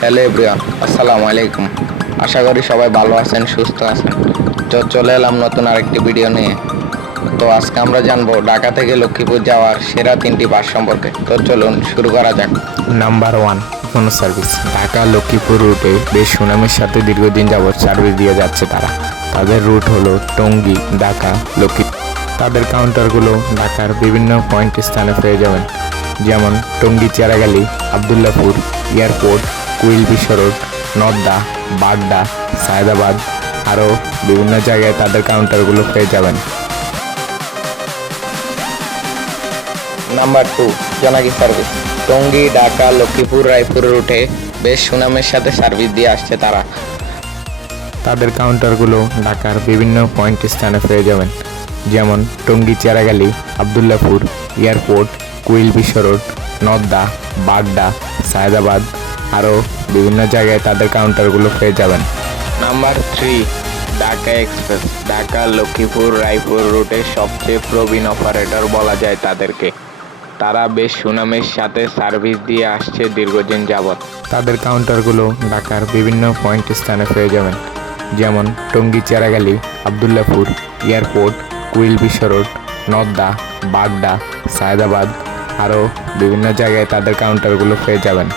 Hello everyone, আসসালামু আলাইকুম। আশা করি সবাই ভালো আছেন, সুস্থ আছেন। তো চলে এলাম নতুন আরেকটি ভিডিও নিয়ে। তো আজকে আমরা জানব ঢাকা থেকে লক্ষ্মীপুর যাওয়ার সেরা তিনটি বাস সম্পর্কে। তো চলুন শুরু করা যাক। নাম্বার ওয়ান কোনো সার্ভিস ঢাকা লক্ষ্মীপুর রুটে বেশ সুনামের সাথে দীর্ঘদিন যাবৎ সার্ভিস দিয়ে যাচ্ছে তারা। তাদের রুট হলো টঙ্গী, ঢাকা, লক্ষ্মী তাদের কাউন্টারগুলো ঢাকার বিভিন্ন পয়েন্ট স্থানে পেয়ে যাবেন। যেমন টঙ্গী, চেরাগালি, আবদুল্লাপুর এয়ারপোর্ট কুইল বিশ্ব নর্দা বাগদা সায়দাবাদ আরও বিভিন্ন জায়গায় তাদের কাউন্টারগুলো পেয়ে যাবেন। Number two Janaki service Tongi Dhaka Lakshmipur Raipur রুটে বেশ সুনামের সাথে সার্ভিস দিয়ে আসছে তারা। তাদের কাউন্টারগুলো ঢাকার বিভিন্ন পয়েন্ট স্থানে পেয়ে যাবেন। যেমন টঙ্গী চেরাগালি আবদুল্লাপুর এয়ারপোর্ট কুইল বিশ্ব রোড নদ্দা বাগদা সায়দাবাদ আরও বিভিন্ন জায়গায় তাদের কাউন্টারগুলো পেয়ে যাবেন। Number three Dhaka express Dhaka Lakshmipur Raipur রুটে সবচেয়ে প্রবীণ অপারেটর বলা যায় তাদেরকে। তারা বেশ সুনামের সাথে সার্ভিস দিয়ে আসছে দীর্ঘদিন যাবৎ। তাদের কাউন্টারগুলো ঢাকার বিভিন্ন পয়েন্ট স্থানে পেয়ে যাবেন। যেমন টঙ্গী চেরাগালি আবদুল্লাপুর এয়ারপোর্ট কুইল বিশ্ব রোড নদ্দা বাগদা সায়দাবাদ আরও বিভিন্ন জায়গায় তাদের কাউন্টারগুলো পেয়ে যাবেন।